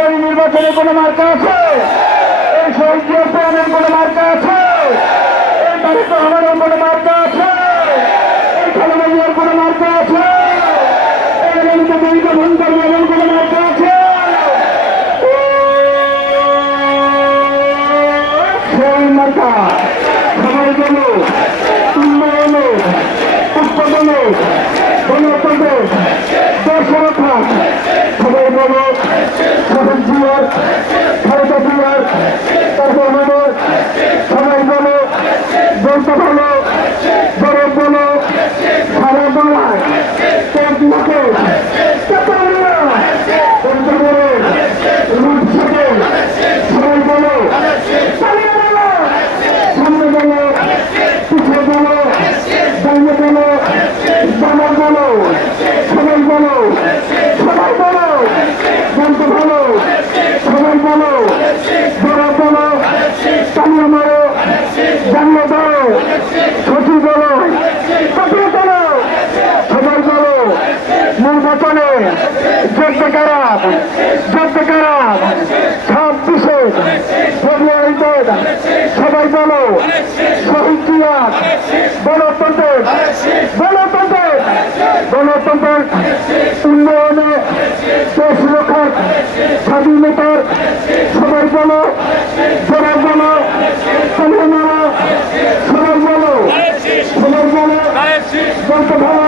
এই নির্বাচনে কোনো মার্কা আছে? এই শহীদ জিয়ার কোনো মার্কা আছে? এই তারিখ রহমানের কোনো মার্কা আছে? এই খালেদা জিয়ার কোনো মার্কা আছে? এই জমিতে দলিত ভূমিকার মাঝের কোনো মার্কা আছে? সেই মার্কা সবাই বলো উন্নয়নে উৎপাদনে গণতন্ত্রে দেশ রক্ষা সবাই বলো শহীদ জিয়ার খালেদা জিয়ার তারপর আমাদের সবাই বলো বলতে ভালো গরম বলো সারা বাংলায় লোকে বলতে বলো রুট থেকে সবাই বলো সামনে বলো পিছিয়ে বলো দাঁড়িয়ে বলো জামার বলো সবাই বলো সবাই বলো বলতে ভালো সবাই বলো বড় বলো চালিয়ে মারো জানিয়ে দাও সচিব বলো পাঠিয়ে বলো সবাই বলো নির্বাচনে যোগ্য কারাপ 26 ফেব্রুয়ারিতে সবাই বলো শহীদ জিয়ার গণতন্ত্রের উন্নয়নে দেশ রক্ষার স্বাধীনতার সবাই বলো সবাই বলো সবাই বলো বলতে ভালো